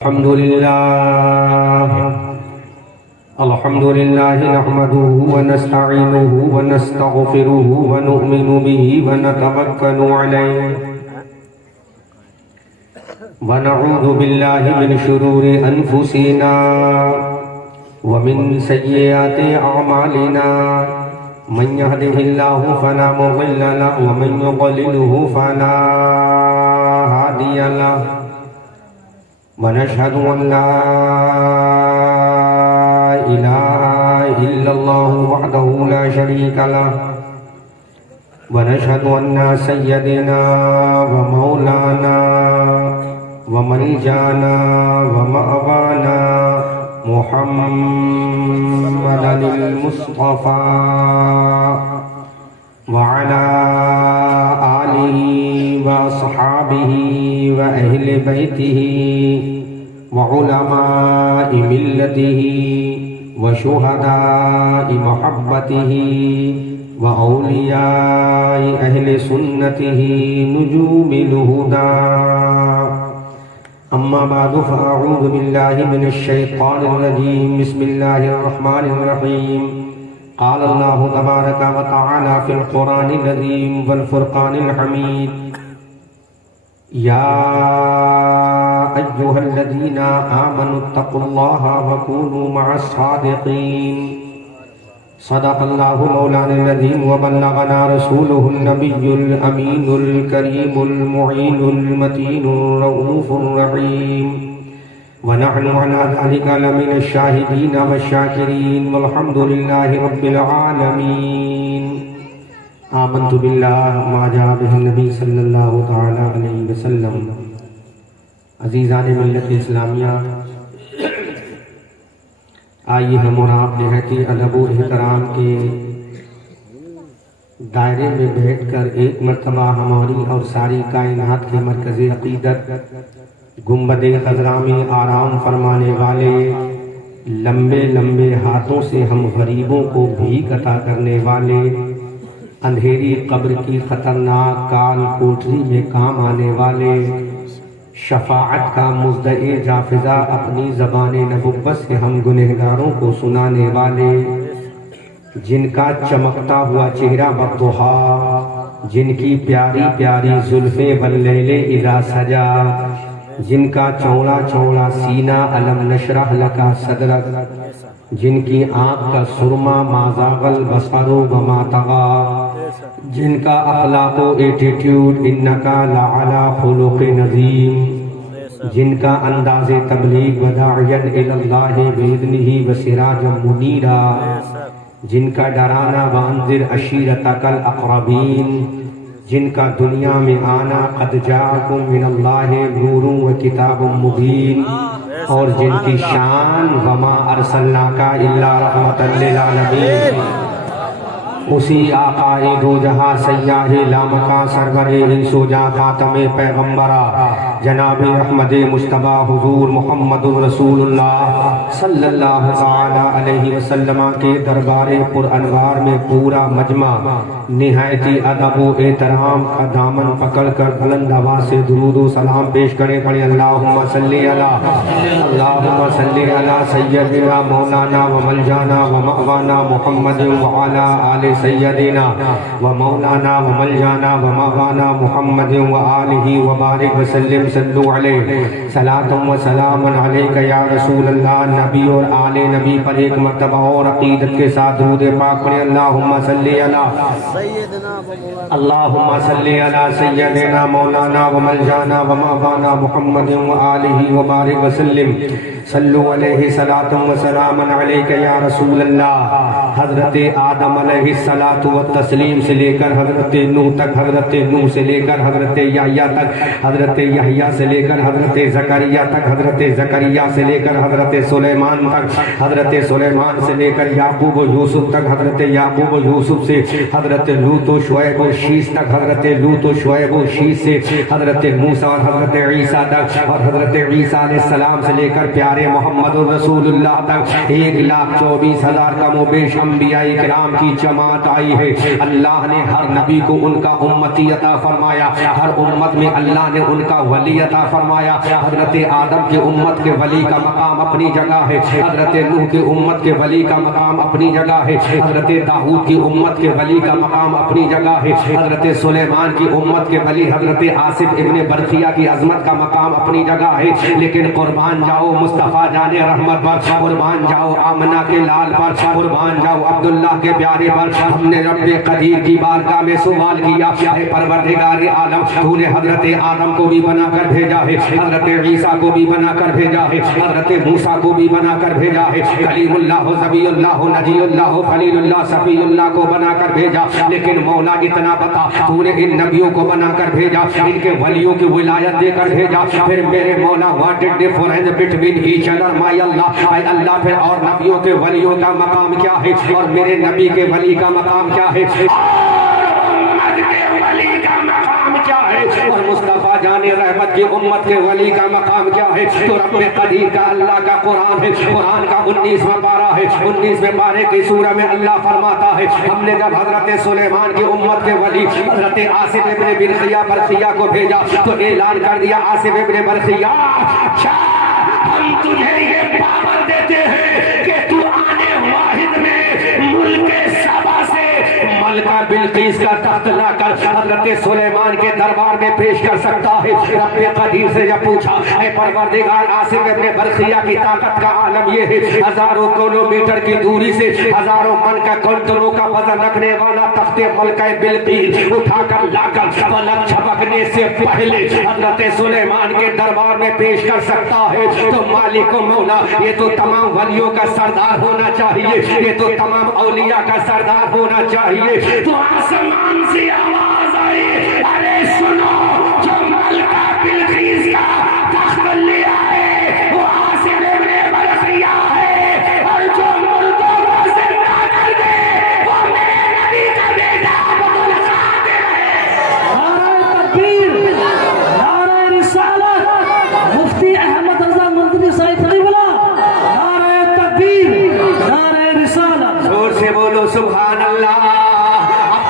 الحمد لله نحمده ونستعينه ونستغفره ونؤمن به ونتوكل عليه ونعوذ بالله من شرور أنفسنا ومن سيئات أعمالنا من يهده الله فلا مضل له ومن يضلله فلا هادي له ونشهد أن لا إله إلا الله وحده لا شريك له ونشهد أن سيدنا ومولانا وملجانا ومأوانا محمدا المصطفى وعلى آله وأصحابه وأهل بيته وعلماء ملته وشهداء محبته وأولياء أهل سنته نجوم الهدى أما بعد فأعوذ بالله من الشيطان الرجيم بسم الله الرحمن الرحيم قال الله تبارك وتعالى في القرآن العظيم والفرقان الحميد يا أيها الذين آمنوا اتقوا الله وكونوا مع الصادقين صدق الله مولانا العظيم وبلغنا رسوله النبي الأمين الكريم المعين المتين الرؤوف الرحيم ونحن على ذلك لمن الشاهدين والشاكرين والحمد لله رب العالمين آمنت بالله ما جاء به النبي صلی اللہ تعالی علیہ وسلم. عزیزان ملت اسلامیہ، آئیے ہم اور آپ نہایت ادب و احترام کے دائرے میں بیٹھ کر ایک مرتبہ ہماری اور ساری کائنات کے مرکز عقیدت گنبد خضرا میں آرام فرمانے والے لمبے لمبے ہاتھوں سے ہم غریبوں کو بھیک عطا کرنے والے اندھیری قبر کی خطرناک کال کوٹری میں کام آنے والے شفاعت کا مزدع جافزہ اپنی زبان نبوت سے ہم گنہگاروں کو سنانے والے جن کا چمکتا ہوا چہرہ بضحا، جن کی پیاری پیاری زلفیں واللیل اذا سجا، جن کا چوڑا چوڑا سینہ علم نشرح لکا صدرک، جن کی آنکھ کا سرما ما زاغ البصر وما طغى، جن کا اخلاق و ایٹیٹیوڈ انکا لعلی خلق عظیم، جن کا انداز تبلیغ وداعیا الی اللہ باذنہ وسراجا منیرا، جن کا ڈرانا وانذر عشیرتک الاقربین، جن کا دنیا میں آنا قد جاءکم من اللہ نور و کتاب مبین، اور جن کی شان وما ارسلناک الا رحمۃ للعالمین، اسی آقا دو جہاں سیاہ لامکاں سرور انس و جاں خاتم پیغمبرہ جناب احمد مصطفیٰ حضور محمد رسول اللہ صلی اللہ تعالی علیہ وسلم کے دربار پر انوار میں پورا مجمع نہایتی ادب و احترام کا دامن پکڑ کر بلند آواز سے درود و سلام پیش کرے پڑے اللہم صلی علی سیدنا مولانا و ملجانا و مأوانا محمد وعلا آل سیدنا و مولانا و ملجانا و مأوانا محمد و آلہ وبارک وسلم صلو علیہ صلاۃ و سلام علیک یا رسول اللہ. نبی اور آل نبی پر ایک مرتبہ اور عقیدت کے ساتھ درود پاک پڑھیں اللہم صلی علی سیدنا مولانا و ملجانا و مأوانا محمد و آلہ وبارک وسلم صلو علیہ صلاۃ و سلام علیک یا رسول اللہ. حضرت آدم علیہ الصلاۃ والتسلیم سے لے کر حضرت نوح تک، حضرت نوح سے لے کر حضرت یحییٰ تک، حضرت یحییٰ سے لے کر حضرت زکریا تک، حضرت زکریا سے لے کر حضرت سلیمان تک، حضرت سلیمان سے لے کر یعقوب و یوسف تک، حضرت یعقوب و یوسف سے حضرت لوط و شعیب و شیس تک، حضرت لوط و شعیب و شیس سے حضرت موسیٰ اور حضرت عیسیٰ تک، اور حضرت عیسیٰ علیہ السلام سے لے کر پیارے محمد رسول اللہ تک 1,24,000 کم و بیش انبیاء کرام کی جماعت آئی ہے. اللہ نے ہر نبی کو ان کا امتی عطا فرمایا، ہر امت میں اللہ نے ان کا ولی عطا فرمایا. حضرت آدم کی امت کے ولی کا مقام اپنی جگہ ہے، حضرت نوح کی امت کے ولی کا مقام اپنی جگہ ہے، حضرت داؤد کی امت کے ولی کا مقام اپنی جگہ ہے، حضرت سلیمان کی امت کے ولی حضرت آصف ابن برقیہ کی عظمت کا مقام اپنی جگہ ہے۔ لیکن قربان جاؤ مصطفیٰ جان رحمت پر، قربان جاؤ آمنہ کے لال پر، قربان جاؤ عبداللہ کے پیارے پر، ہم نے رب قدیر کی بارگاہ میں سوال کیا، اے پروردگار عالم، تو نے حضرت آدم کو بھی بنا کر بھیجا ہے، حضرت عیسیٰ کو بھی بنا کر بھیجا ہے، حضرت موسیٰ کو بھی بنا کر بھیجا ہے، کلیم اللہ ذبی اللہ نجی اللہ خلیل اللہ صفی اللہ کو بنا کر بھیجا، لیکن مولا اتنا بتا، تو نے ان نبیوں کو بنا کر بھیجا، ان کے ولیوں کی ولایت دے کر بھیجا، پھر میرے مولا what is difference between each other my Allah, اے اللہ پھر اور نبیوں کے ولیوں کا مقام کیا ہے اور میرے نبی کے ولی کا مقام کیا ہے اور مصطفیٰ جان رحمت کی امت کے ولی کا مقام کیا ہے؟ تو رب قدیر کا اللہ کا قرآن ہے، قرآن کا 19واں پارہ ہے، 19ویں پارے کی سورہ میں اللہ فرماتا ہے ہم نے جب حضرت سلیمان کی امت کے ولی حضرت آصف ابن برقیہ کو بھیجا تو اعلان کر دیا آصف ابن برقیہ ہم تجھے یہ پاور دیتے ہیں کہ تو آنے واحد میں ملک سبا سے ملکہ بلقیس کا تخت لا کر حضرت سلیمان کے دربار میں پیش کر سکتا ہے۔ رب قدیر سے جب پوچھا اے پروردگار آصف ابن برقیہ کی طاقت کا عالم یہ ہے ہزاروں کلومیٹر کی دوری سے ہزاروں من کا کنٹروں کا وزن رکھنے والا تخت ملکہ بلقیس اٹھا کر لا کر فلک جھپکنے سے پہلے حضرت سلیمان کے دربار میں پیش کر سکتا ہے تو مالک و مولا یہ تو تمام ولیوں کا سردار ہونا چاہیے، یہ تو تمام اولیاء کا سردار ہونا چاہیے۔ تو آسمان سے آواز آئی ارے سنو جو ملکہ بلقیس کا تخت لے آئے وہ آصف ابن برقیہ ہے اور جو ملکوں کو زندہ کر دے وہ میرے نبی کا بیٹا عبدالقادر ہے۔ نعرہ تکبیر، نعرہ رسالت، مفتی احمد رضا مدنی صاحب تقریب اللہ، نعرہ تکبیر، نعرہ رسالت، زور سے بولو سبحان اللہ۔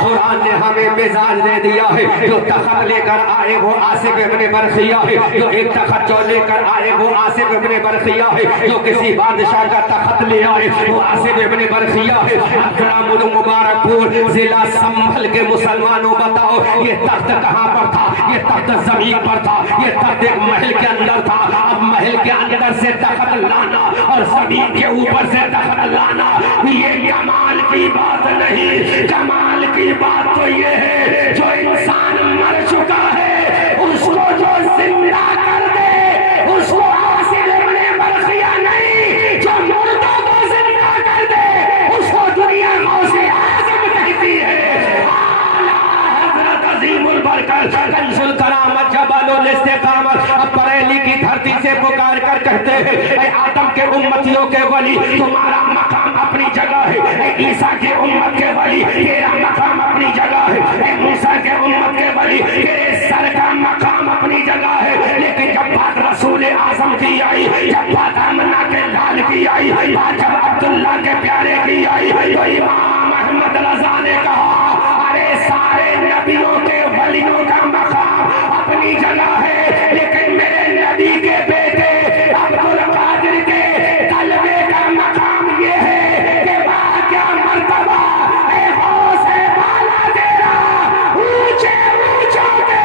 قرآن نے ہمیں مزاج دے دیا ہے جو تخت لے کر آئے وہ آصف ابن برقیہ ہے، جو ایک تخت جو لے کر آئے وہ آصف ابن برقیہ ہے، جو کسی بادشاہ کا تخت لے آئے وہ آصف ابن برقیہ ہے۔ اکرام المبارک پور ضلع سنبھل کے مسلمانوں بتاؤ یہ تخت کہاں پر تھا؟ یہ تخت زمین پر تھا، یہ تخت ایک محل کے اندر تھا۔ اب محل کے اندر سے تخت لانا اور زمین کے اوپر سے تخت لانا یہ کمال کی بات نہیں، کمال کی بات تو یہ ہے جو انسان مر چکا ہے اس کو جو زندہ کر دے اس کو آصف ابن برقیہ نہیں، جو مردوں کو زندہ کر دے اس کو دنیا غوث اعظم کہتی ہے۔ حضرت عظیم البرکت کنز الکرامت جبل الاستقامت اب بریلی کی دھرتی سے پکار کر کہتے ہیں اے آدم کے امتیوں کے ولی تمہارا مقام اپنی جگہ ہے، اے عیسیٰ کے امت کے ولی تیرا مقام اپنی جگہ ہے، اے موسیٰ کے امت کے ولی تیرے سر کا مقام اپنی جگہ ہے۔ لیکن جب بات رسول اعظم کی آئی، جب بات آمنہ کے لال کی آئی، بات جب عبداللہ کے پیارے کی آئی تو امام احمد رضا نے کہا ارے سارے نبیوں کے ولیوں کا مقام اپنی جگہ ہے لیکن میرے نبی کے بیٹے عبدالقادر کے طلبے کا مقام یہ ہے کہ وہاں کیا مرتبہ اے غوث بالا تیرا اونچے اونچوں کے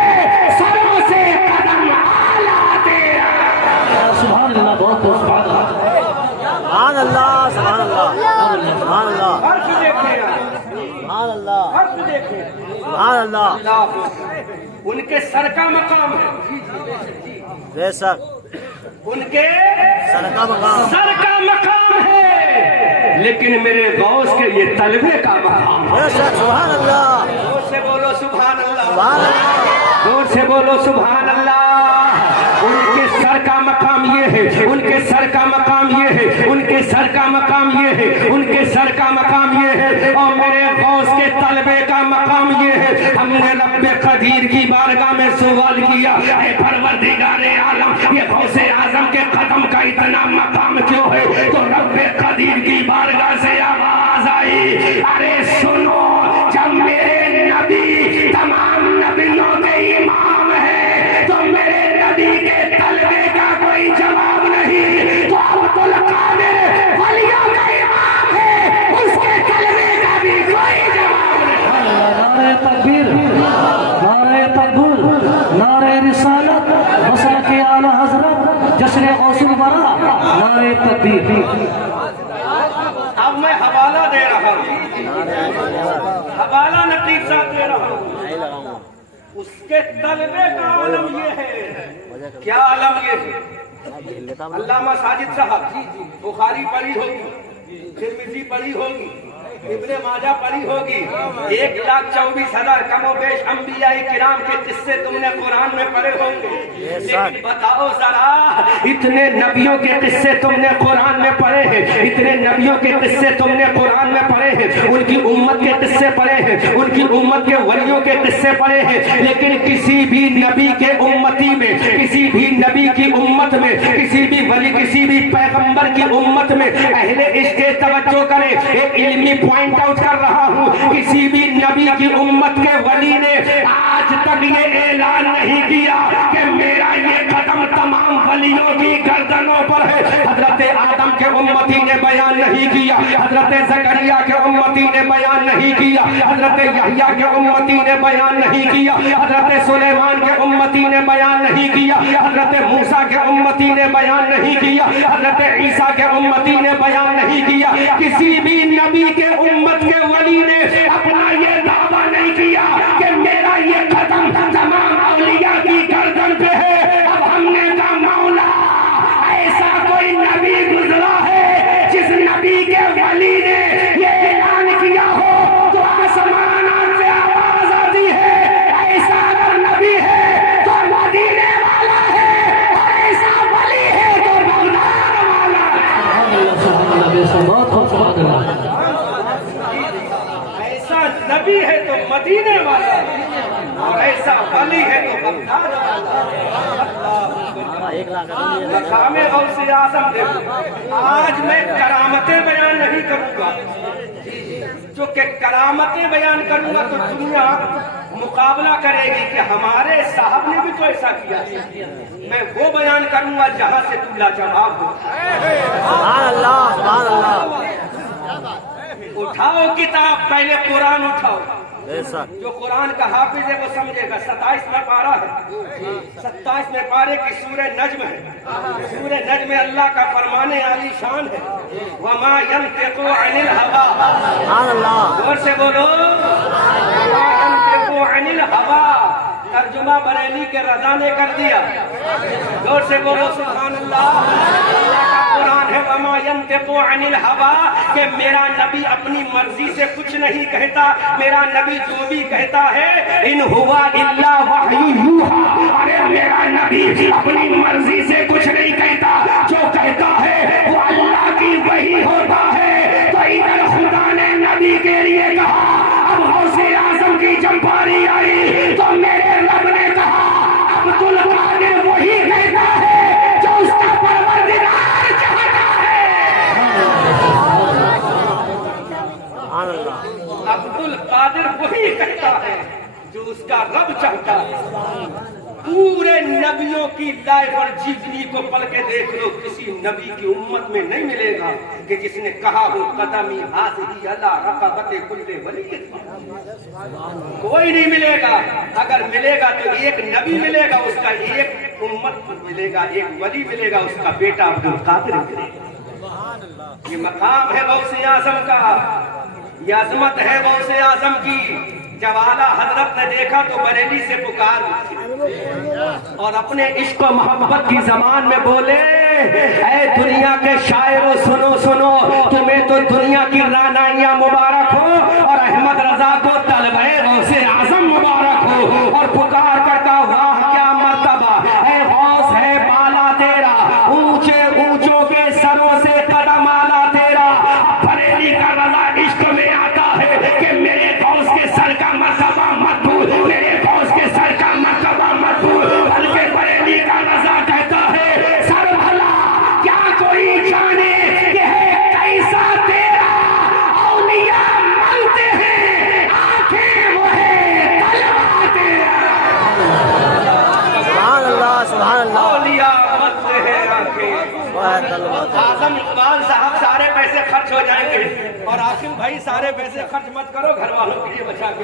سروں سے قدم اعلیٰ تیرا۔ سبحان اللہ، بہت بہت سبحان اللہ، سبحان اللہ، سبحان اللہ، سبحان اللہ، سبحان اللہ۔ ان کے سر کا مقام ہے، بے شک ان کے سر کا مقام، سر کا مقام ہے لیکن میرے غوث کے یہ طلبے کا مقام ہے۔ بے شک سبحان اللہ، زور سے بولو سبحان اللہ، سبحان اللہ، زور سے بولو سبحان اللہ۔ ان کے سر کا مقام یہ ہے، ان کے سر کا مقام یہ ہے، ان کے سر کا مقام یہ ہے، ان کے سر کا مقام یہ ہے اور میرے غوث کے طلبے کا مقام یہ ہے۔ ہم نے رب قدیر کی بارگاہ میں سوال کیا اے پروردگار عالم یہ غوث اعظم کے قدم کا اتنا مقام کیوں ہے؟ تو رب قدیر کی بارگاہ سے آواز آئی ارے سنو جب میرے نبی تمام نبیوں کے امام ہے تو میرے نبی کے طلبے کا غوث مبارک نعرہ تکبیر اب میں حوالہ دے رہا ہوں، حوالہ نقیب صاحب دے رہا ہوں، اس کے طلبے کا عالم یہ ہے، کیا عالم یہ ہے؟ علامہ ساجد صاحب بخاری پڑھی ہوگی، ترمذی پڑھی ہوگی، ابن ماجہ پڑھی ہوگی، 1,24,000 کم و بیش انبیاء کرام کے قصے تم نے قرآن میں پڑھے ہوں گے، لیکن بتاؤ ذرا اتنے نبیوں کے قصے تم نے قرآن میں پڑھے ہیں، اتنے نبیوں کے قصے تم نے قرآن میں پڑھے ہیں، ان کی امت کے قصے پڑھے ہیں، ان کی امت کے ولیوں کے قصے پڑھے ہیں، لیکن کسی بھی نبی کے امتی میں، کسی بھی نبی کی امت میں، کسی بھی ولی، کسی بھی پیغمبر کی امت میں اہل عشق توجہ کریں، ایک علمی پوائنٹ آؤٹ کر رہا ہوں، کسی بھی نبی کی امت کے ولی نے آج تک یہ اعلان نہیں کیا کہ میرا یہ قدم تمام ولیوں کی گردنوں پر ہے۔ حضرت آدم کے امتی نے بیان نہیں کیا، حضرت زکریا کے امتی نے بیان نہیں کیا، حضرت یحییٰ کے امتی نے بیان نہیں کیا، حضرت سلیمان کے امتی نے بیان نہیں کیا، حضرت موسیٰ کے امتی نے بیان نہیں کیا، حضرت عیسیٰ کے امتی نے بیان نہیں کیا، کسی بھی نبی کے امت کے ولی نے اپنا یہ دعویٰ نہیں کیا کہ میرا یہ قدم تمام اولیاء کی گردن پہ ہے۔ اب ہم نے کہا مولا ایسا کوئی نبی گزرا ہے جس نبی کے ولی نے یہ اعلان کیا ہو تو آسمان سے آواز آتی ہے، ایسا اگر نبی ہے تو مدینے والا ہے، اور ایسا ولی ہے تو بغداد والا ہے۔ سبحان اللہ بے سماعت ہو، سبحان اللہ۔ ایسا نبی ہے تو مدینے والا، اور ایسا ولی ہے تو بغداد والا۔ مقام غوث اعظم دیکھو، آج میں کرامتیں بیان نہیں کروں گا، جو کہ کرامتیں بیان کروں گا تو دنیا مقابلہ کرے گی کہ ہمارے صاحب نے بھی تو ایسا کیا، میں وہ بیان کروں گا جہاں سے تم لاجواب ہو۔ سبحان اللہ سبحان اللہ۔ اٹھاؤ کتاب، پہلے قرآن اٹھاؤ، بے شک جو قرآن کا حافظ ہے وہ سمجھے گا۔ 27 میں پارہ ہے، 27 میں پارے کی سورہ نجم ہے، سورہ نجم میں اللہ کا فرمان عالی شان ہے، وما ينطق عن الهوى، سبحان اللہ۔ زور سے بولو، وما ينطق عن الهوى، ترجمہ بریلی کے رضا نے کر دیا، زور سے بولو سبحان اللہ۔ اللہ کا قرآن ہے وما ينطق عن الهوى، کہ میرا نبی اپنی مرضی سے کچھ نہیں کہتا، میرا نبی جو بھی کہتا ہے ان ہوا الا وحی یوحی، ارے میرا نبی اپنی مرضی سے کچھ نہیں کہتا، جو کہتا ہے وہ اللہ کی وحی ہوتا ہے۔ تو ادھر خدا نے نبی کے لیے کہا، اب غوث اعظم کی جب باری آئی تو میرے رب نے کہا عبد القادر وہی کہتا ہے جو اس کا پروردگار چاہتا ہے۔ سبحان اللہ۔ عبد القادر وہی کہتا ہے جو اس کا رب چاہتا ہے۔ پورے نبیوں کی لائف اور جیونی کو پڑھ کے دیکھ لو، کسی نبی کی امت میں نہیں ملے گا کہ جس نے کہا ہو قدمی ہاتھی اللہ رقبت کل ولی، کوئی نہیں ملے گا۔ اگر ملے گا تو ایک نبی ملے گا، اس کا ایک امت ملے گا، ایک ولی ملے گا، اس کا بیٹا عبد القادر ملے گا۔ یہ مقام ہے غوث اعظم کا، یہ عظمت ہے غوث اعظم کی۔ جب اعلیٰ حضرت نے دیکھا تو بریلی سے پکار اٹھی اور اپنے عشق و محبت کی زبان میں بولے، اے دنیا کے شاعروں سنو سنو، تمہیں تو دنیا کی رانائیاں مبارک ہو اور احمد رضا کو طلبہ غوث اعظم مبارک ہو، اور پکار کرتا واہ کیا مرتبہ، اے غوث ہے بالا تیرا، اونچے اونچوں کے سروں سے قدم اعلیٰ تیرا۔ بریلی کا رضا عشق میں آتا ہے کہ میرے غوث کے سر کا مرتبہ مت بھول، میرے غوث کے سر کا مرتبہ مت بھول، بلکہ بریلی کا رضا کہتا ہے سر بھلا کیا کوئی جانے کہ ہے کیسا تیرا، اولیاء مانتے ہیں آنکھیں وہ ہے طلبہ تیرا۔ سبحان اللہ سبحان اللہ۔ اولیاء مانتے ہیں آنکھیں وہ ہے طلبہ تیرا۔ اعظم اقبال صاحب سارے پیسے خرچ ہو جائیں گے، اور عاصم بھائی سارے پیسے خرچ مت کرو، گھر والوں کے لیے بچا کے۔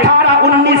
18-19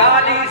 40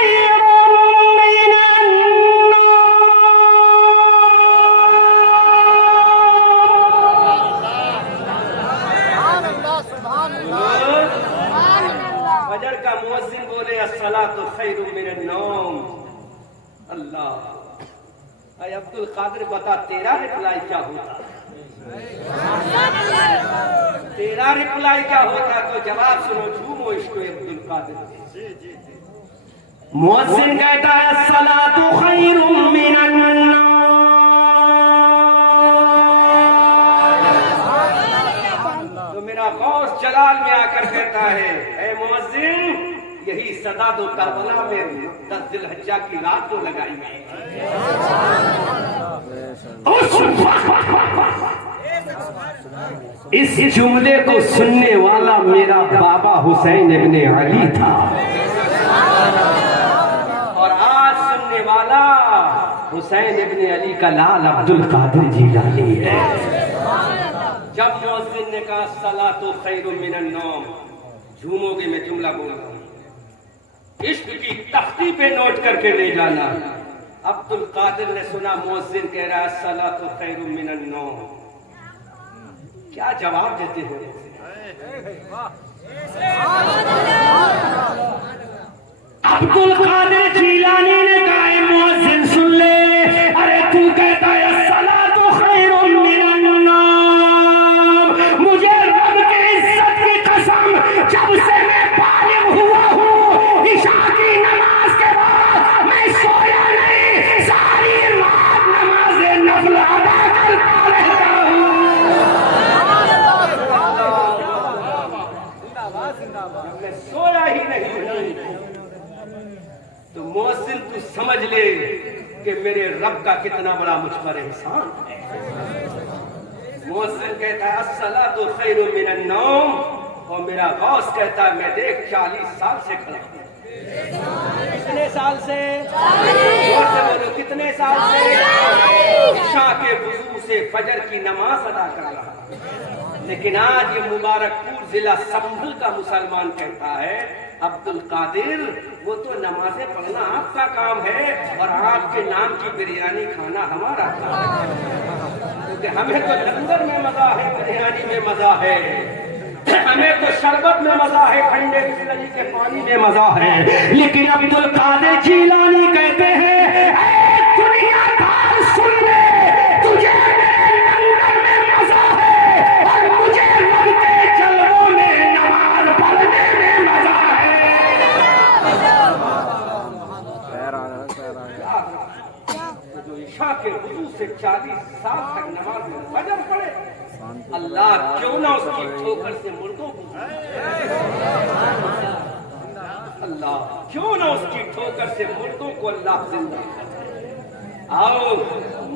خير من فجر کا مؤذن بولے الصلاۃ خیر من النوم. اللہ، اے عبد القادر بتا تیرا رپلائی کیا ہوتا؟ تیرا رپلائی کیا ہوتا؟ تو جواب سنو، جھومو عشق عبد القادر. مؤذن کہتا ہے الصلاۃ خیر من النوم. تو میرا غوث جلال میں آ کر کہتا ہے اے مؤذن، یہی صدا دو کربلا میں 10 ذی الحجہ کی رات کو لگائی گئی. اس جملے کو سننے والا میرا بابا حسین ابن علی تھا، اور آج سننے والا حسین ابن علی کا لال عبد القادر جیلانی ہے. جب مؤذن نے کہا الصلاۃ خیر من النوم، جھومو گے، میں جملہ بول رہا ہوں، عشق کی تختی پہ نوٹ کر کے لے جانا. عبد القادر نے سنا مؤذن کہہ رہا ہے الصلاۃ خیر من النوم. کیا جواب دیتے ہو؟ عبد القادر جیلانی نے کہا اے مؤذن سن لے، ارے تو کہتا ہے الصلاۃ خیر من النوم، مجھے رب کی عزت کی قسم جب سے میں بالغ ہوا ہوں عشاء کی نماز کے بعد میں سویا نہیں، ساری رات نماز نفل ادا کرتا رہتا ہوں. میں سویا ہی نہیں. تو مؤذن تو سمجھ لے کہ میرے رب کا کتنا بڑا مجھ پر احسان ہے. مؤذن کہتا ہے الصلاۃ خیر من النوم، اور میرا غوث کہتا ہے میں دیکھ 40 سال سے کھڑا ہوں. کتنے سال سے؟ زور سے بولو، کتنے سال سے؟ عشاء کے وضو سے فجر کی نماز ادا کر رہا ہوں. لیکن آج یہ مبارک پور ضلع سنبھل کا مسلمان کہتا ہے عبد القادر وہ تو نمازیں پڑھنا آپ کا کام ہے اور آپ کے نام کی بریانی کھانا ہمارا کام ہے. کیونکہ ہمیں تو لنگر میں مزہ ہے، بریانی میں مزہ ہے، ہمیں تو شربت میں مزہ ہے، ٹھنڈے بسلری کے پانی میں مزہ ہے. لیکن عبد القادر جیلانی کہتے ہیں اے دنیا دار سن لے، تجھے میرے لنگر میں مزہ ہے اور مجھے رب کے جلووں میں نماز پڑھنے میں مزہ ہے. جو عشاء کے وضو سے 40 سال تک نماز میں فجر پڑھے، اللہ کیوں نہ اس کی ٹھوکر سے مردوں کو، اللہ کیوں نہ اس کی ٹھوکر سے مردوں کو اللہ زندہ کرے. آؤ،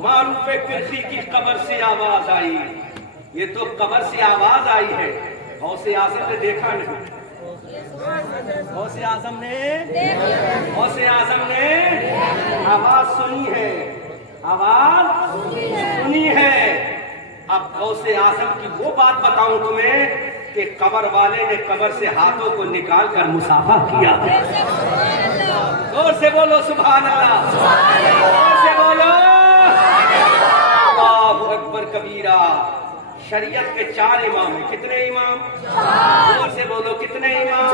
معروف کرسی کی قبر سے آواز آئی. یہ تو قبر سے آواز آئی ہے، غوث اعظم نے دیکھا نہیں. غوث اعظم نے آواز سنی ہے، آواز سنی ہے. اب غوث اعظم کی وہ بات بتاؤں تمہیں کہ قبر والے نے قبر سے ہاتھوں کو نکال کر مصافحہ کیا. زور سے بولو سبحان اللہ، زور سے بولو اللہ اکبر کبیرہ. شریعت کے 4 امام ہیں. کتنے امام؟ زور سے بولو کتنے امام؟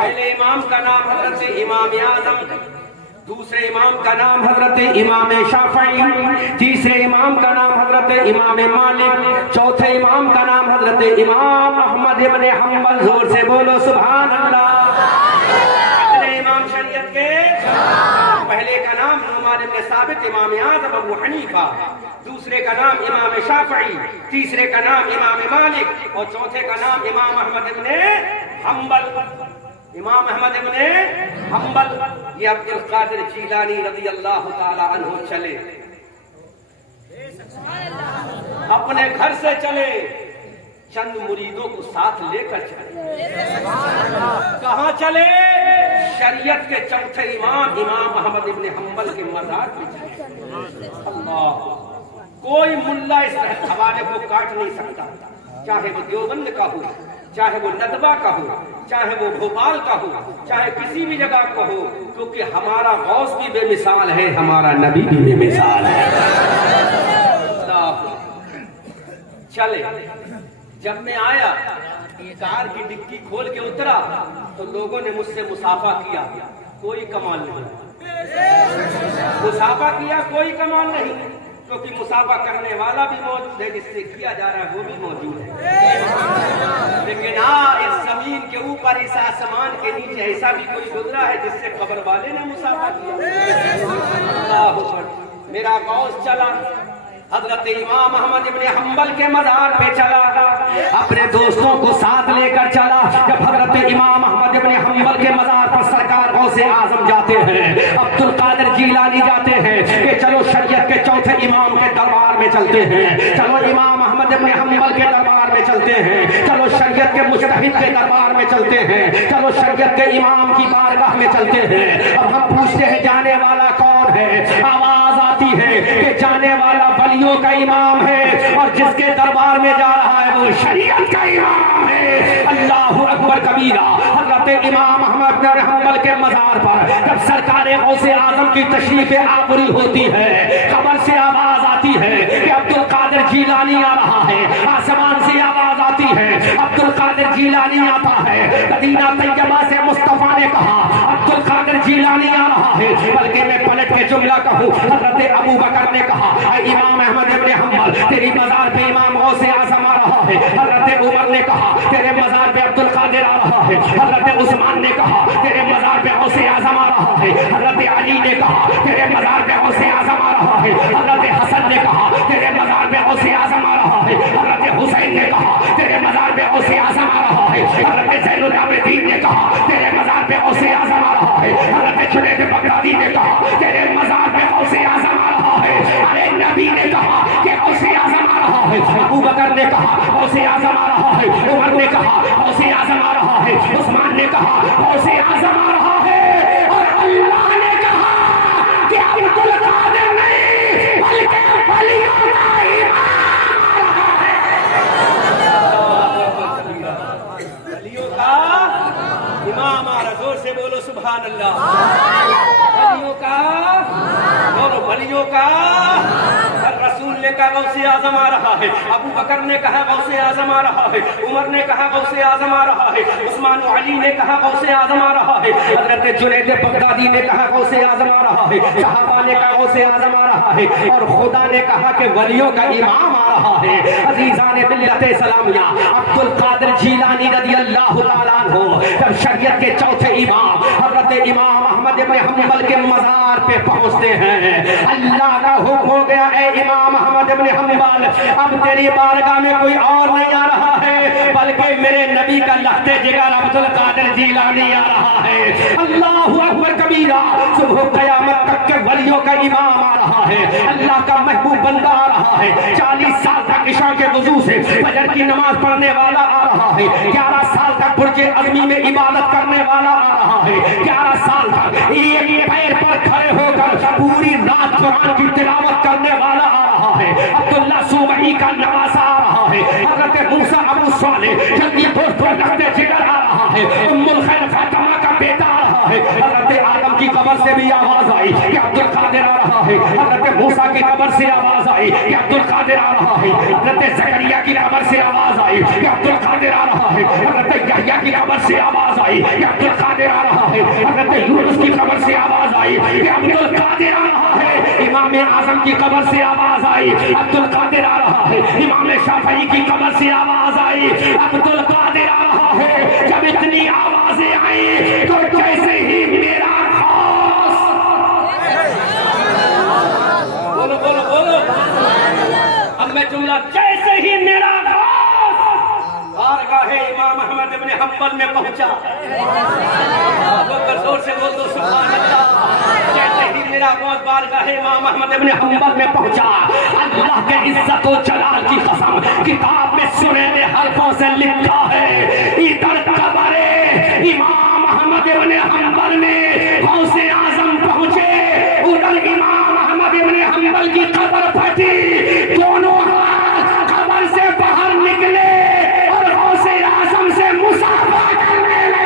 پہلے امام کا نام حضرت امام اعظم، دوسرے امام کا نام حضرت امام شافعی، تیسرے امام کا نام حضرت امام مالک، چوتھے امام کا نام حضرت امام احمد ابن حنبل. زور سے بولو سبحان اللہ. کتنے امام شریعت کے؟ پہلے کا نام نعمان بن ثابت امام اعظم ابو حنیفہ، دوسرے کا نام امام شافعی، تیسرے کا نام امام مالک اور چوتھے کا نام امام احمد ابن حنبل. امام احمد ابن حنبل. یہ عبد القادر جیلانی رضی اللہ تعالی عنہ چلے، اپنے گھر سے چلے، چند مریدوں کو ساتھ لے کر چلے. کہاں چلے؟ شریعت کے چوتھے امام امام احمد ابن حنبل کے مزار پہ چلے. اللہ، کوئی ملا اس حوالے کو کاٹ نہیں سکتا، چاہے وہ دیوبند کا ہو، چاہے وہ ندبہ کا ہو، چاہے وہ بھوپال کا ہو چاہے کسی بھی جگہ کا ہو، کیونکہ ہمارا غوث بھی بے مثال ہے، ہمارا نبی بھی بے مثال ہے۔ چلے جب میں آیا کار کی ڈگی کھول کے اترا تو لوگوں نے مجھ سے مصافحہ کیا، کوئی کمال نہیں، مصافحہ کیا کوئی کمال نہیں، کیونکہ مصافحہ کرنے والا بھی موجود ہے، جس سے کیا جا رہا ہے وہ بھی موجود ہے، لیکن اس زمین کے اوپر اس آسمان کے نیچے ایسا بھی کوئی گزرا ہے جس سے قبر والے نے مصافحہ کیا۔ اللہ اکبر۔ میرا غوث چلا حضرت امام احمد ابن حنبل کے مزار پہ چلا، اپنے دوستوں کو ساتھ لے کر چلا۔ جب حضرت امام احمد ابن حنبل کے مزار پر سرکار غوث اعظم جاتے ہیں، عبد القادر جیلانی جاتے ہیں کہ چلو شریعت کے چوتھے امام کے دربار میں چلتے ہیں، چلو امام احمد ابن حنبل کے دربار میں چلتے ہیں، چلو شریعت کے مجتہد کے دربار میں چلتے ہیں، چلو شریعت کے امام کی بارگاہ میں چلتے ہیں۔ اب ہم پوچھتے ہیں جانے والا کون ہے؟ آواز آتی ہے کہ جانے والا ولیوں کا امام ہے، اور جس کے دربار میں جا رہا ہے وہ شریعت کا امام ہے۔ اللہ اکبر کبیرہ۔ حضرت امام احمد بن حنبل کے مزار پر جب سرکار غوث اعظم کی تشریف آوری ہوتی ہے، قبر سے آواز آتی ہے کہ عبد القادر جیلانی آ رہا ہے، آسمان سے آواز آتی ہے عبد القادر جیلانی آتا ہے۔ مدینہ طیبہ سے مصطفیٰ نے کہا عبد القادر جیلانی آ رہا ہے، بلکہ میں پلٹ کے جملہ کہوں، حضرت ابو بکر نے کہا اے امام احمد ابن حنبل تیری مزار پہ امام غوث اعظم آ رہا ہے۔ حضرت عمر نے کہا تیرے مزار پہ عبد القادر آ رہا ہے۔ حضرت عثمان نے کہا تیرے مزار پہ غوث اعظم آ رہا ہے۔ حضرت علی نے کہا تیرے مزار پہ غوث اعظم آ رہا ہے۔ حضرت حسن نے کہا تیرے مزار پہ غوث اعظم آ رہا ہے۔ حضرت حسین نے کہا تیرے مزار پہ غوث اعظم آ رہا ہے۔ حضرت زین العابدین نے کہا تیرے مزار پہ غوث اعظم آ رہا ہے۔ حضرت جنید بغدادی نے کہا تیرے مزار پہ غوث اعظم آ رہا ہے۔ ارے نبی نے کہا کہ غوث اعظم آ رہا ہے، ابو بکر نے کہا غوث اعظم آ رہا ہے، عمر نے کہا غوث اعظم آ رہا ہے، عثمان نے کہا غوث اعظم آ رہا ہے، اور اللہ نے کہا کہ عبد القادر نہیں بلکہ ولیوں کا امام آ رہا ہے۔ ولیوں کا امام آ رہا، زور سے بولو سبحان اللہ۔ ولیوں کا اور ولیوں کا رسول نے کہا غوث اعظم آ رہا ہے، ابو بکر نے کہا غوث اعظم آ رہا ہے، عمر نے کہا غوث اعظم آ رہا ہے، عثمان و علی نے کہا غوث اعظم آ رہا ہے، حضرت جنید بغدادی نے کہا غوث اعظم آ رہا ہے، صحابہ نے کہا غوث اعظم آ رہا ہے، اور خدا نے کہا کہ ولیوں کا امام آ رہا ہے۔ عزیزان ملت اسلامیہ، عبد القادر جیلانی رضی اللہ تعالیٰ عنہ جب شریعت کے چوتھے امام حضرت امام احمد بن حنبل کے مزار پہ پہنچتے ہیں، اللہ کا حکم ہو گیا اے امام احمد بن حنبل اب تیری بارگاہ میں کوئی اور نہیں آ رہا ہے بلکہ میرے نبی کا لخت جگر عبد القادر جیلانی آ رہا ہے۔ اللہ اکبر کبیرہ۔ صبح قیامت تک کے ولیوں کا امام آ رہا ہے، اللہ کا محبوب بندہ آ رہا ہے، 40 سال تک عشاء کے وضو سے فجر کی نماز پڑھنے والا آ رہا ہے، 11 سال تک برج عظمی میں عبادت کرنے والا آ رہا ہے، 11 سال تک ایک پیر پر کھڑے ہو کر پوری رات قرآن کی تلاوت کرنے والا آ رہا ہے، عبداللہ صومعی کا نواسا آ رہا ہے، حضرت موسیٰ ابو صالح جلدی دوست پر لگتے جگر آ رہا ہے، ام الخیر فاطمہ کا بیٹا آ رہا ہے، حضرت آدم کی قبر سے بھی آواز آئی کہ عبد القادر آ رہا ہے، حضرت موسیٰ کی قبر سے آواز آئی کہ عبد القادر آ رہا ہے، حضرت زکریا کی قبر سے آواز آئی کہ عبد القادر آ رہا ہے، حضرت یحییٰ کی قبر سے آواز آئی کہ عبد القادر آ رہا ہے، حضرت یونس کی قبر سے آواز آئی کہ عبد القادر آ رہا ہے، امام اعظم کی قبر سے آواز آئی عبد القادر آ رہا ہے، امام شافعی کی قبر سے آواز آئی عبد القادر آ رہا ہے۔ جب اتنی آوازیں آئیں تو جیسے ہی میرا غوث بولو بولو بولو اب میں جملہ جیسے ہی میرا غوث بارگاہ امام احمد بن حنبل میں پہنچا، زور سے بول دو سبحان اللہ۔ جیسے ہی میرا غوث بارگاہ امام احمد بن حنبل میں پہنچا، اللہ کے عزت و جلال کی قسم کتاب میں سنہرے حرفوں سے لکھا ہے، ادھر قبر امام احمد بن حنبل میں غوث اعظم پہنچے، ادھر امام احمد بن حنبل کی قبر پھٹی، دونوں قبر سے باہر نکلے اور غوث اعظم سے مصافحہ کرنے لگے۔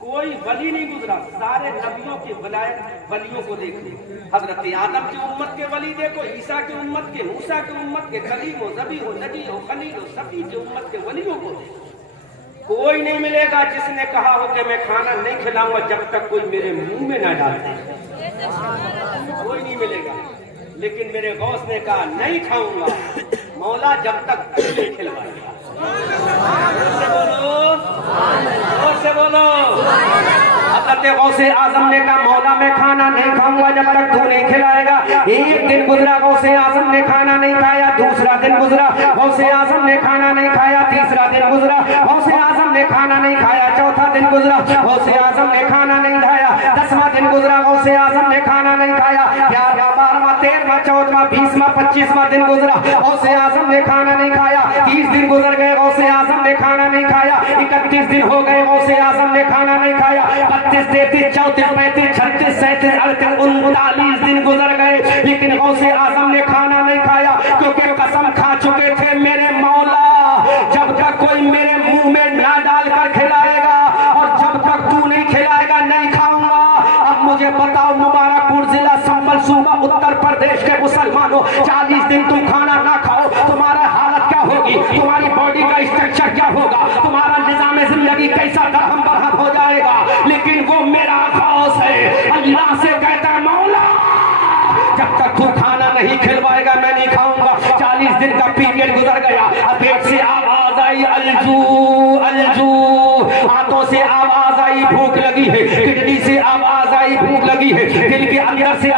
کوئی ولی نہیں گزرا، سارے نبیوں کے ولایت ولیوں کو دیکھو، حضرت آدم کی امت کے ولی دیکھو، عیسیٰ کی امت کے، موسیٰ کی امت کے، کلیم و ذبیح و نبی و خلیل و صفی کی امت کے ولیوں کو دیکھو۔ کوئی نہیں ملے گا جس نے کہا ہو کہ میں کھانا نہیں کھلاؤں گا جب تک کوئی میرے منہ میں نہ ڈالے، کوئی نہیں ملے گا۔ لیکن میرے غوث نے کہا نہیں کھاؤں گا مولا جب تک تو نہیں کھلوائے گا۔ اور سے بولو حضرت غوث اعظم نے کہا مولا میں کھانا نہیں کھاؤں گا جب تک تو نہیں کھلائے گا۔ ایک دن گزرا غوث اعظم نے کھانا نہیں کھایا، دوسرا دن گزرا غوث اعظم نے کھانا نہیں کھایا، تیسرا دن گزرا غوث اعظم نے کھانا نہیں کھایا، چوتھا دن گزرا غوث اعظم نے کھانا نہیں کھایا، 10واں دن گزرا غوث اعظم نے کھانا نہیں کھایا، 11واں 12واں 13واں 14واں 20واں 25واں دن گزرا غوث اعظم نے کھانا نہیں کھایا، 30 دن گزر گئے غوث اعظم نے کھانا نہیں کھایا، 31 دن ہو گئے غوث اعظم نے کھانا نہیں کھایا، 32 33 34 35 36 37 38 39 دن گزر گئے لیکن غوث اعظم نے کھانا نہیں کھایا، کیونکہ قسم کھا چکے تھے میرے مولا جب تک کوئی میرے منہ میں نہ ڈال کر کھلائے گا اور جب تک تو نہیں کھلائے گا نہیں کھاؤں گا۔ اب مجھے بتاؤ مبارک پور ضلع سنبل صوبہ اتر پردیش کے مسلمانوں 40 دن تم کھانا نہ کھاؤ تمہارا حالت کیا ہوگی، تمہاری باڈی کا اسٹرکچر کیا ہوگا، تمہارا نظام زندگی کیسا درہم برہم ہو جائے گا۔ لیکن وہ میرا غوث ہے، اللہ سے کہتا ہے مولا جب تک تو کھانا نہیں کھلوائے گا میں نہیں کھاؤں گا۔ 40 دن کا پیریڈ گزر گیا، اب پیٹ سے آواز آئی الجو الجو، ہاتھوں سے آواز آئی بھوک لگی ہے، کڈنی سے آواز آئی بھوک لگی ہے، دل کے اندر سے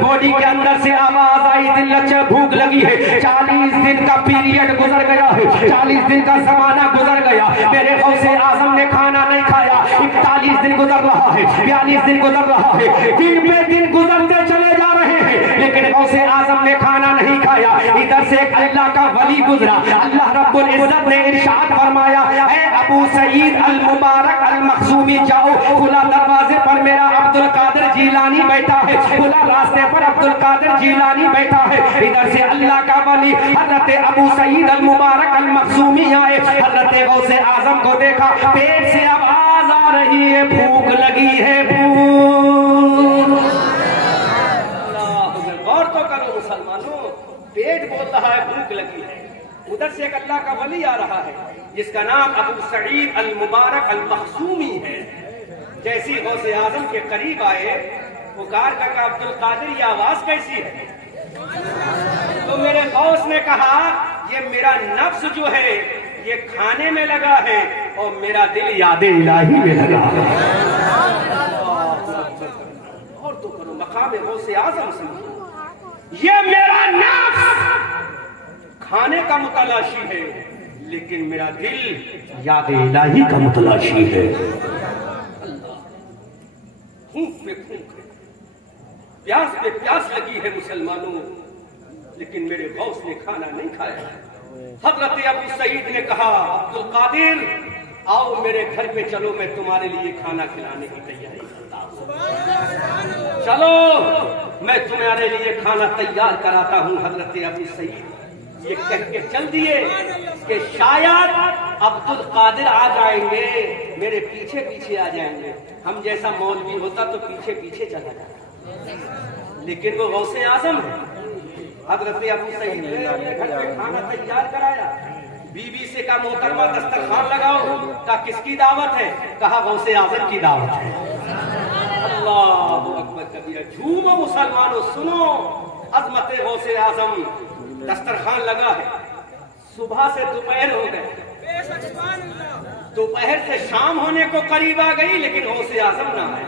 باڈی کے اندر سے آواز آئی دل اچھا بھوک لگی ہے۔ 40 دن کا پیریڈ گزر گیا ہے، 40 دن کا زمانہ گزر گیا، میرے غوث اعظم نے کھانا نہیں کھایا، 41 دن گزر رہا ہے، 42 دن گزر رہا ہے، دن پہ دن گزرتے چلے جا رہے ہیں لیکن غوث اعظم نے کھانا نہیں کھایا۔ ادھر سے ایک اللہ کا ولی گزرا، اللہ رب العزت نے ارشاد فرمایا اے ابو سعید المبارک المخزومی جاؤ، کھلا دروازے پر میرا عبد القادر جیلانی بیٹھا ہے، کھلا راستے پر عبد القادر جیلانی بیٹھا ہے۔ ادھر سے اللہ کا ولی حضرت ابو سعید المبارک المخزومی آئے، حضرت غوث اعظم کو دیکھا، پیٹ سے آواز آ رہی ہے بھوک لگی ہے بھوک۔ غور تو کرو مسلمانوں، پیٹ بول رہا ہے بھوک لگی ہے۔ ادھر سے ایک اللہ کا ولی آ رہا ہے جس کا نام ابو سعید المبارک المخزومی ہے۔ جیسی غوث اعظم کے قریب آئے پکار کر کہ عبد القادر یہ آواز کیسی ہے، تو میرے غوث نے کہا یہ میرا نفس جو ہے یہ کھانے میں لگا ہے اور میرا دل یاد الہی میں لگا ہے۔ اور تو کرو مقام غوث اعظم سمجھو، یہ میرا نفس کھانے کا متلاشی ہے لیکن میرا دل یاد الہی کا متلاشی ہے۔ بھوک پہ بھوک ہے، پیاس پہ پیاس لگی ہے مسلمانوں، لیکن میرے غوث نے کھانا نہیں کھایا۔ حضرت ابو سعید نے کہا عبد القادر آؤ میرے گھر پہ چلو، میں تمہارے لیے کھانا کھلانے کی تیاری کرتا ہوں، چلو میں تمہارے لیے کھانا تیار کراتا ہوں۔ حضرت ابو سعید یہ کہہ کے چل دیے کہ شاید عبد القادر آ جائیں گے، میرے پیچھے پیچھے آ جائیں گے، ہم جیسا مولوی ہوتا تو پیچھے پیچھے چلا جاتا، لیکن وہ غوث اعظم ہے۔ حضرت ابو سعید نے اپنے گھر پہ کھانا تیار کرایا، بیوی سے کہا محترمہ دسترخوان لگاؤ، کہا کس کی دعوت ہے، کہا غوث اعظم کی دعوت ہے۔ اللہ اکبر کبیرہ، جھومو مسلمانوں سنو عظمت غوث اعظم۔ دسترخوان لگا ہے، صبح سے دوپہر ہو گئے، دوپہر سے شام ہونے کو قریب آ گئی لیکن غوث اعظم نہ آئے۔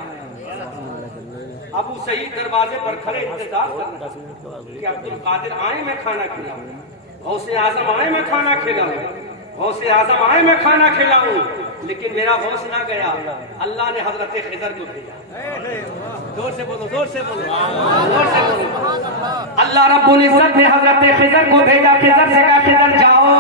ابو سعید دروازے پر کھڑے انتظار کر رہے کہ عبد القادر آئے میں کھانا کھلاؤں، غوث اعظم آئے میں کھانا کھلاؤں، غوث اعظم آئے میں کھانا کھلاؤں، لیکن میرا غوث نہ گیا۔ اللہ نے حضرت خضر کو بھیجا، زور سے بولو زور سے بولو زور سے بولو، اللہ رب العزت نے حضرت خضر کو بھیجا۔ خضر سے کہا خضر جاؤ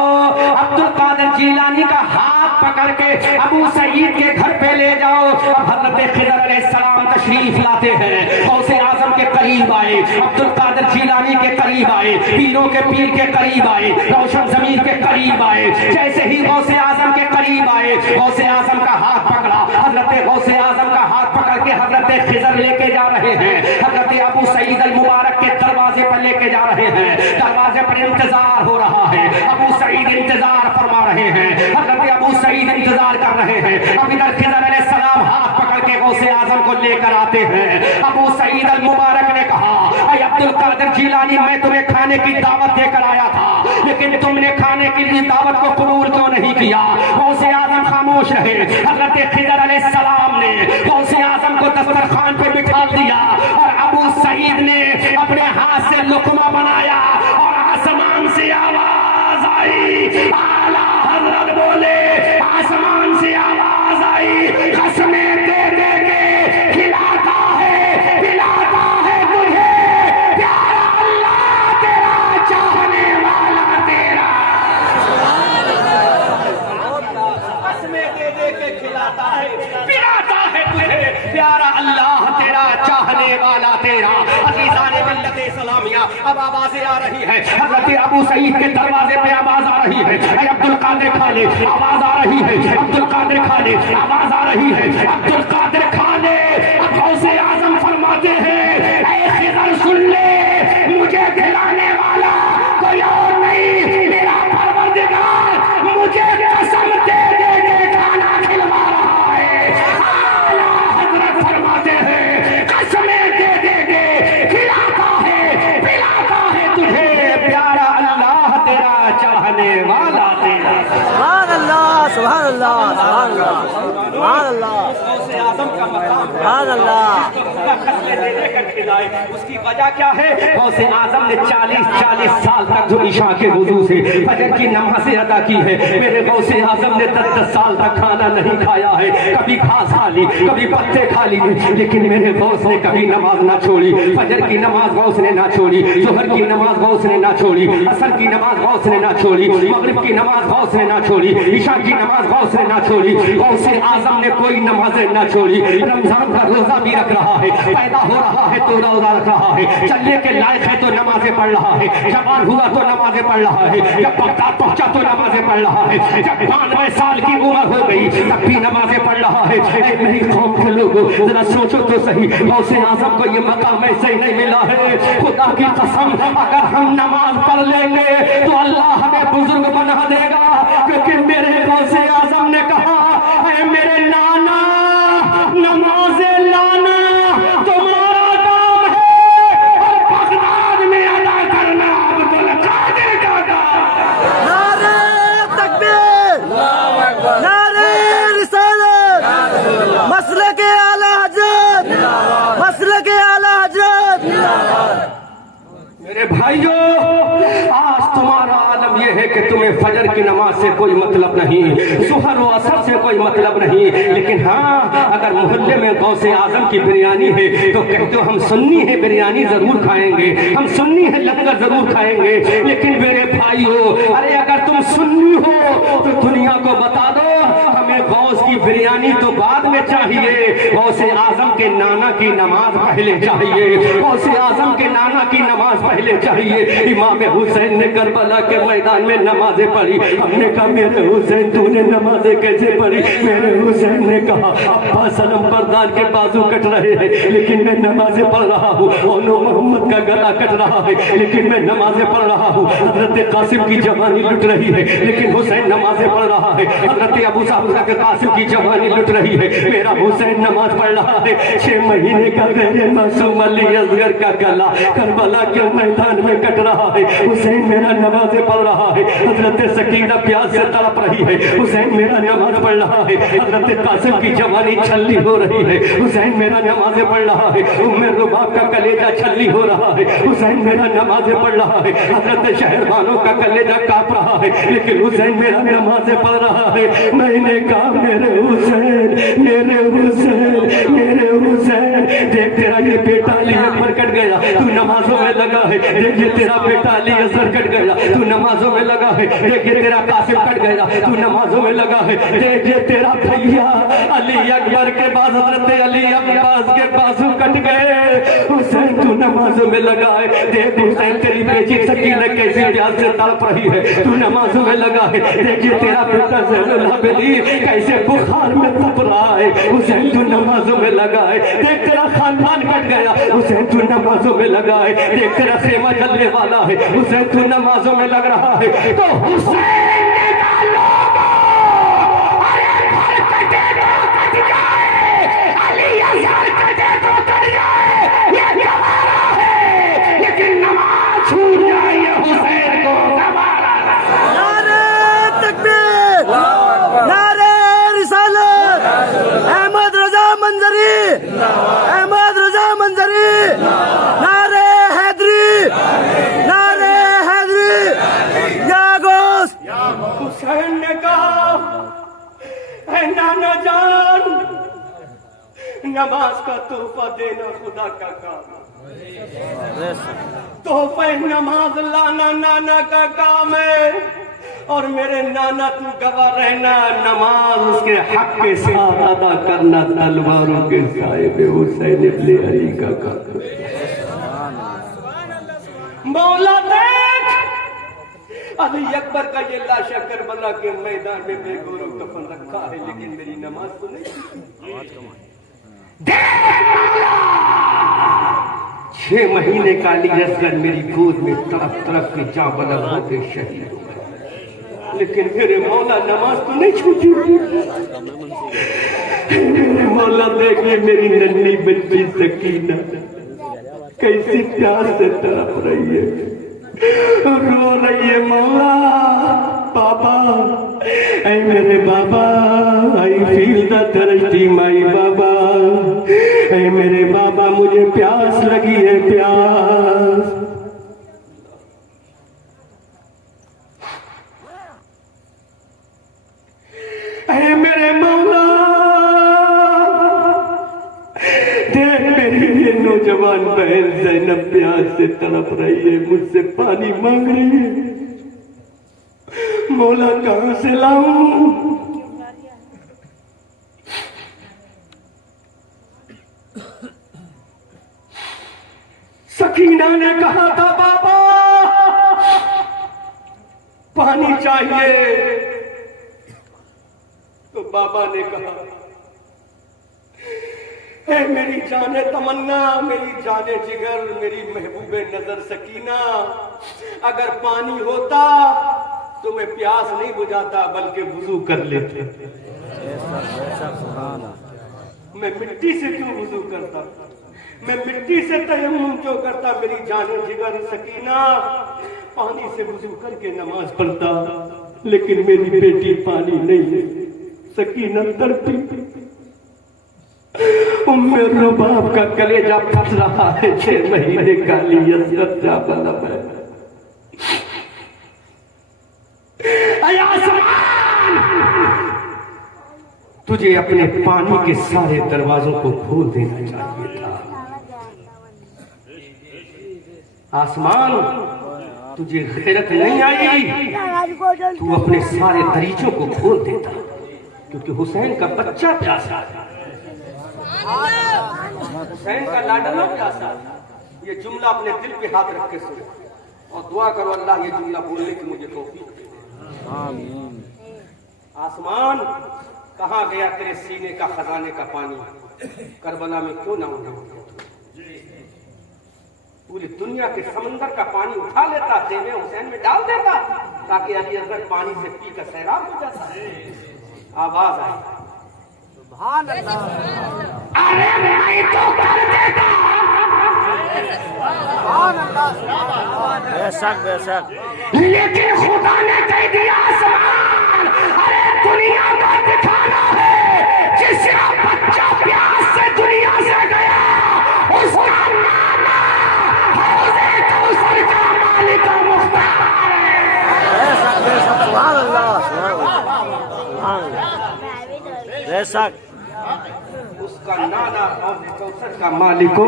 عبد القادر جیلانی کا ہاتھ پکڑ کے ابو سعید کے گھر پہ لے جاؤ۔ اب حضرت خضر علیہ السلام تشریف لاتے ہیں، غوث اعظم کے قریب آئے، عبد القادر جیلانی کے قریب قریب آئے, پیروں کے پیر کے قریب آئے, روشن ضمیر کے قریب آئے. جیسے ہی غوث اعظم کے قریب آئے, غوث اعظم کا ہاتھ پکڑا. حضرت غوث اعظم کا ہاتھ پکڑ کے حضرت خضر لے کے جا رہے ہیں, حضرت ابو سعید المبارک کے دروازے پر لے کے جا رہے ہیں. دروازے پر انتظار ہو رہا ہے, ابو سعید انتظار فرما رہے ہیں, حضرت ابو سعید انتظار کر رہے ہیں. اب ادھر خضر علیہ السلام ہاتھ پکڑ کے غوث اعظم کو لے کر آتے ہیں. ابو سعید المبارک نے کہا, اے عبد القادر جیلانی, میں تمہیں کھانے کی دعوت دے کر آیا تھا, لیکن تم نے کھانے کی دعوت کو قبول کیوں نہیں کیا؟ غوث اعظم خاموش رہے. حضرت خضر علیہ السلام نے غوث اعظم کو دسترخوان پہ بٹھا دیا اور ابو سعید نے اپنے ہاتھ سے لقمہ بنایا اور آسمان سے آواز آئی, اعلیٰ حضرت بولے, آسمان سے آواز آئی, قسمیں دے دے کے کھلاتا ہے پلاتا ہے تجھے پیارا اللہ تیرا چاہنے والا تیرا. قسمیں دے دے کے کھلاتا ہے پلاتا ہے تجھے پیارا اللہ تیرا چاہنے والا تیرا. عزیزان ملت اسلامیہ, اب آوازیں آ رہی ہے. حضرت ابو سعید کے دروازے پہ آواز آ رہی ہے, اے عبد القادر کھانے, آواز آ رہی ہے, عبد القادر کھانے, آواز آ رہی ہے, عبد القادر کھانے. اب غوث اعظم فرماتے ہیں, اے خضر سن لے, مجھے کھلانے والا کوئی اور نہیں, میرا پروردگار مجھے قسم دے دے کے کھانا کھلوا رہا ہے. اعلیٰ حضرت فرماتے ہیں, قسمیں دے دے کے کھلاتا ہے پلاتا ہے تجھے پیارا اللہ تیرا چاہنے والا تیرا. سبحان اللہ, سبحان اللہ, سبحان اللہ, سبحان اللہ, غوث اعظم کا مقام ہے. سبحان اللہ. قسمیں دے دے کر کھلائے. اس کی وجہ کیا ہے؟ غوث اعظم نے 40 سال تک جو عشاء کے وضو سے فجر کی نمازیں ادا کی ہے, میرے غوث اعظم نے 10 سال تک کھانا نہیں کھایا ہے. کبھی گھاس کھا لی, کبھی پتے کھا لی, لیکن میرے غوث نے کبھی نماز نہ چھوڑی. فجر کی نماز غوث نے نہ چھوڑی, ظہر کی نماز غوث نے نہ چھوڑی, عصر کی نماز غوث نے نہ چھوڑی, مغرب کی نماز غوث نے نہ چھوڑی, عشاء کی نماز غوث نے نہ چھوڑی. غوث اعظم نے کوئی نمازیں نہ چھوڑی. رمضان کا روزہ بھی رکھ رہا ہے, پیدا ہو رہا ہے تو روزہ رکھ رہا ہے, چلنے کے لائق ہے تو نمازیں پڑھ رہا ہے, جوان ہوا تو نمازیں پڑھ رہا ہے, جب بغداد پہنچا تو نمازیں پڑھ رہا ہے, جب 92 سال کی عمر ہو گئی تب بھی نمازیں پڑھ رہا ہے. اے میری قوم کے لوگوں, ذرا سوچو تو صحیح, غوث اعظم کو یہ مقام ایسے ہی نہیں ملا ہے. خدا کی قسم, اگر ہم نماز پڑھ لیں گے تو اللہ ہمیں بزرگ بنا دے گا, کیونکہ میرے غوث اعظم نے کہا, اے میرے نانا, نمازیں لانا تمہارا کام ہے اور بغداد میں ادا کرنا عبد القادر کا کام. نعرہ تکبیر, نعرہ رسالت, مسلک اعلیٰ حضرت, مسلک اعلیٰ حضرت. میرے بھائیوں, آج تمہارا عالم یہ ہے کہ تمہیں فجر کی نماز سے کوئی مطلب نہیں, ظہر و عصر سے کوئی مطلب نہیں, لیکن ہاں اگر محلے میں غوث اعظم کی بریانی ہے تو کہتے ہو ہم سنی ہے بریانی ضرور کھائیں گے, ہم سنی ہے لنگر ضرور کھائیں گے. لیکن میرے بھائیوں, ارے اگر تم سنی ہو تو دنیا کو بتا دو, ہمیں غوث کی بریانی تو بعد میں چاہیے, غوث اعظم کے نانا کی نماز پہلے چاہیے, غوث اعظم کے نانا کی نماز پہلے چاہیے. امام حسین نے کربلا کے میدان میں نمازیں پڑھی, ہم نے کہا میرے حسین تو نے نمازیں کیسے پڑھی؟ میرے حسین نے کہا ابا سلم بردار کے بازو کٹ رہے ہیں لیکن میں نمازیں پڑھ رہا ہوں, اونو محمد کا گلا کٹ رہا ہے لیکن میں نمازیں پڑھ رہا ہوں, حضرت قاسم کی جوانی لٹ رہی ہے لیکن حسین نمازیں پڑھ رہا ہے, حضرت ابو صاحب کے قاسم کی جوانی لٹ رہی ہے, میرا حسین نماز پڑھ رہا ہے. 6 مہینے کا غیر معصوم علی اصغر کا گلا کربلا کے میدان میں کٹ رہا ہے, حسین میرا نمازیں پڑھ رہا ہے. حضرت سکینہ پیاس سے تڑپ رہی ہے, حسین میرا نماز پڑھ رہا ہے. حضرت قاسم کی جوانی چھلی ہو رہی ہے, حسین میرا نمازیں پڑھ رہا ہے. ام رباب کا کلیجہ چھلی ہو رہا ہے, حسین میرا نمازیں پڑھ رہا ہے. حضرت شہربانوں کا کلیجہ کاپ رہا ہے لیکن حسین میرا نمازیں پڑھ رہا ہے. میں نے کہا میرے حسین, میرے حسین, میرے حسین, دیکھ تیرا یہ بیٹا علی اکبر کٹ گیا, تو نمازوں میں لگا ہے. دیکھ یہ تیرا بیٹا علی اصغر کٹ گیا, تو نمازوں میں لگا ہے. دیکھ یہ تیرا قاسم کٹ گیا, تو نمازوں میں لگا ہے. دیکھ یہ تیرا بھیا علی اکبر کے بعد حضرت علی عباس کے بازو کٹ گئے, حسین تو نمازوں میں لگا ہے، دیکھ حسین تیری بیٹی سکینہ کیسی پیاس سے تڑپ رہی ہے، تو نمازوں میں لگا ہے، دیکھیے تیرا بیٹا زین العابدین کیسے بخار میں تپ رہا ہے، حسین تو نمازوں میں لگا ہے، دیکھ تیرا خاندان کٹ گیا، حسین تو نمازوں میں لگا ہے، دیکھ تیرا خیمہ جلنے والا ہے، حسین تو نمازوں میں لگ رہا ہے، تو حسین نے کہا لوگوں ارے گھر کٹے تو کٹ جائے، علی اصغر کٹے تو کٹ جائے، یہ گوارا ہے، لیکن نماز چھوٹ جائے یہ حسین کو گوارا نہیں۔ نعرہ تکبیر، نعرہ رسالت، احمد رضا منظری، احمد رضا منظری، نعرہ حیدری، نعرہ حیدری، یا غوث۔ حسین نے کہا اے نانا جان، نماز کا تحفہ دینا خدا کا کام ہے، تحفہ نماز لانا نانا کا کام ہے، اور میرے نانا تو گواہ رہنا، نماز اس کے حق کے ساتھ ادا کرنا تلواروں کے سائے میں حسین ابن علی کا کام ہے۔ مولا دیکھ علی اکبر کا یہ لاشا کربلا کے میدان میں بے گور و کفن رکھا ہے، لیکن میری نماز تو نہیں۔ دیکھ مولا 6 مہینے کا علی اصغر میری گود میں تڑپ تڑپ کے جاں بلند ہو کے شہید ہو گئے، لیکن میرے مولا نماز تو نہیں چھوٹی۔ میرے مولا دیکھیں میری ننھی بچی سکینہ کیسی پیار سے تڑپ رہی ہے، رو رہی ہے، مولا بابا، اے میرے بابا، I feel the thirsty my بابا، اے میرے بابا مجھے پیاس لگی ہے، پیاس۔ اے میرے مولا دیکھ میری یہ نوجوان بہن زینب پیاس سے تڑپ رہی ہے، مجھ سے پانی مانگ رہی ہے، مولا کہاں سے لاؤں؟ سکینہ نے کہا تھا بابا پانی چاہیے، تو بابا نے کہا اے میری جان تمنا، میری جان جگر، میری محبوب نظر سکینہ، اگر پانی ہوتا تو میں پیاس نہیں بجھاتا بلکہ وضو کر لیتے، میں مٹی سے کیوں وضو کرتا، میں مٹی سے تیمم کیوں کرتا، میری جان جگر سکینہ پانی سے وضو کر کے نماز پڑھتا، لیکن میری بیٹی پانی نہیں ہے، سکینہ تڑپی، ام رباب کا کلیجہ پھٹ رہا ہے، 6 مہینے کا علی اصغر جا بلب ہے۔ اے آسمان، تجھے اپنے پانی کے سارے دروازوں کو کھول دینا چاہیے تھا، آسمان تجھے غیرت نہیں آئی، تو اپنے سارے دریچوں کو کھول دیتا، کیونکہ حسین کا بچہ پیاسا تھا، حسین کا لاڈلا پیاسا تھا۔ یہ جملہ اپنے دل پہ ہاتھ رکھ کے سنو اور دعا کرو اللہ یہ جملہ بولنے کی مجھے توفیق دے۔ آسمان کہاں گیا تیرے سینے کا خزانے کا پانی، کربلا میں کیوں نہ ہونا، پوری دنیا کے سمندر کا پانی اٹھا لیتا، خیمے حسین میں ڈال دیتا، تاکہ علی اصغر پانی سے پی کر سیراب ہو جاتا۔ آواز آئی سبحان اللہ، ارے میں تو کر دیتا، سبحان اللہ، بے شک بے شک، لیکن خدا نے کہہ دیا آسمان ارے دنیا کا دکھانا ہے، جس کا بچہ پیاس سے دنیا سے گیا اس کا نانا حوض کوثر کا مالک و مختار ہے۔ بے شک بے شک، سبحان اللہ، سبحان اللہ، بے شک، اس کا نانا حوض کوثر کا مالک و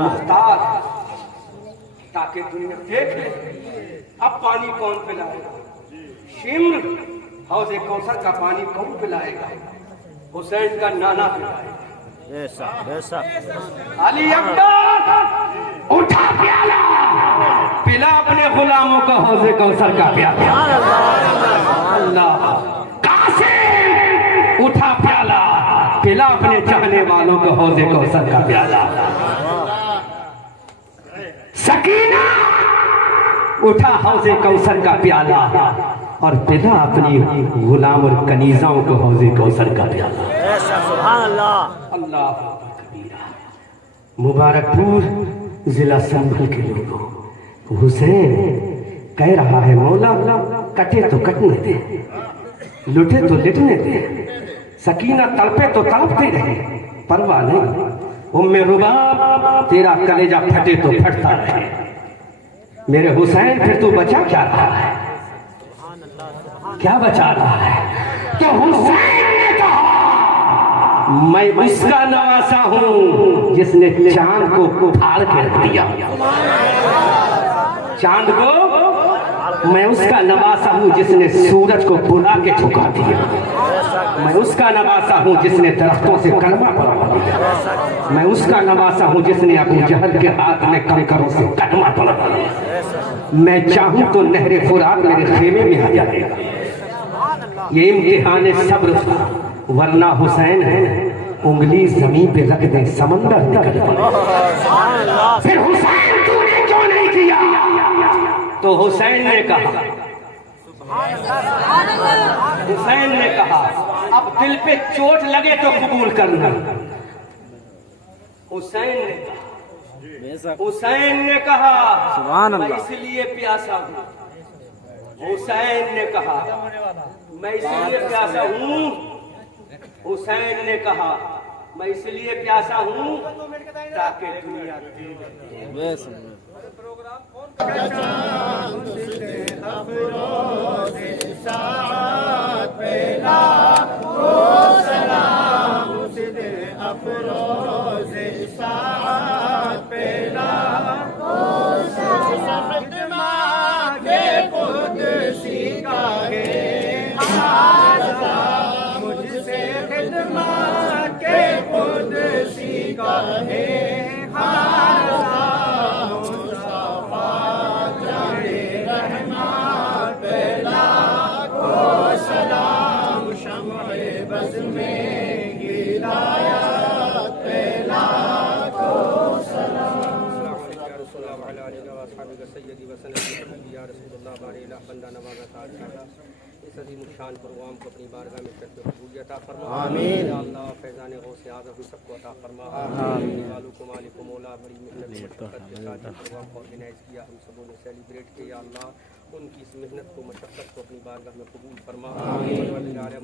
مختار، تاکہ دنیا دیکھ لے اب پانی کون پلائے گا، شمر حوض کوثر کا پانی کون پلائے گا، حسین کا نانا پلائے گا۔ بے شک بے شک، علی اکبر اٹھا پیالہ پلا اپنے غلاموں کا حوض کوثر کا پیالہ. اللہ. قاسم اٹھا پیالہ پلا اپنے چاہنے والوں کا حوض کوثر کا پیالہ. سکینہ اٹھا حوض کوثر کا پیالہ اور پلا اپنی غلام اور کنیزاؤں کو حوض کوثر کا پیالہ. سبحان اللہ. اللہ کبیرہ. مبارک پور ضلع سنبھل کے لوگوں. حسین کہہ رہا ہے مولا کٹے تو کٹنے دے, لٹے تو لٹنے دے, سکینہ تڑپے تو تڑپتے رہے, پرواہ نہیں. ام رباب تیرا کلیجہ پھٹے تو پھٹتا رہے. میرے حسین پھر تو بچا کیا رہا ہے, کیا بچا رہا ہے؟ تو حسین نے کہا میں اس کا نواسا ہوں جس نے چاند کو پھاڑ کے رکھ دیا. چاند کو میں اس کا نواسا ہوں جس نے سورج کو بلا کے جھکا دیا. میں اس کا نواسا ہوں جس نے درختوں سے کلمہ پڑھا دیا. میں اس کا نواسا ہوں جس نے ابو جہل کے ہاتھ میں کنکروں سے کلمہ پڑھا دیا. میں چاہوں تو نہر فرات میرے خیمے میں آ جائے گا. یہ امتحان صبر تھا, ورنہ حسین ہے انگلی زمین پہ رکھ دیں سمندر نکل پڑے. پھر حسین تو نے کیوں نہیں کیا؟ تو حسین نے کہا, حسین نے کہا اب دل پہ چوٹ لگے تو قبول کرنا. حسین نے کہا, حسین نے کہا میں اس لیے پیاسا ہوں. حسین نے کہا میں اس لیے پیاسا ہوں. حسین نے کہا میں اس لیے پیاسا ہوں تاکہ دنیا اس عظیم الشان پروگرام کو اپنی بارگاہ میں کرتے قبول عطا فرما. آمین. یا اللہ فیضان غوث اعظم سب کو عطا فرما. آمین. والوں کو مالک و مولا بڑی محنت مشقت کے ساتھ پروگرام کو آرگنائز کیا, ہم سبوں نے سیلیبریٹ کیا. یا اللہ ان کی اس محنت کو مشقت کو اپنی بارگاہ میں قبول فرما. آمین.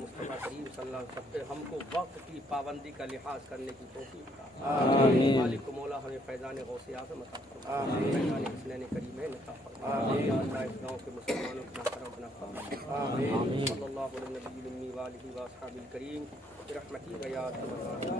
مصطفیٰ کریم صلی اللہ علیہ وسلم ہم کو وقت کی پابندی کا لحاظ کرنے کی توفیق عطا فرما. آمین. مالک و مولا ہمیں فیضان غوث اعظم عطا فرما. آمین. فیضان حسنین کریمین عطا فرما. آمین. یا اللہ اس گاؤں کے مسلمانوں کو نصر و بنا فرما. آمین. صلی اللہ علیہ نبی الامی وآلہ واصحابہ الکریم برحمتک یا ارحم الراحمین.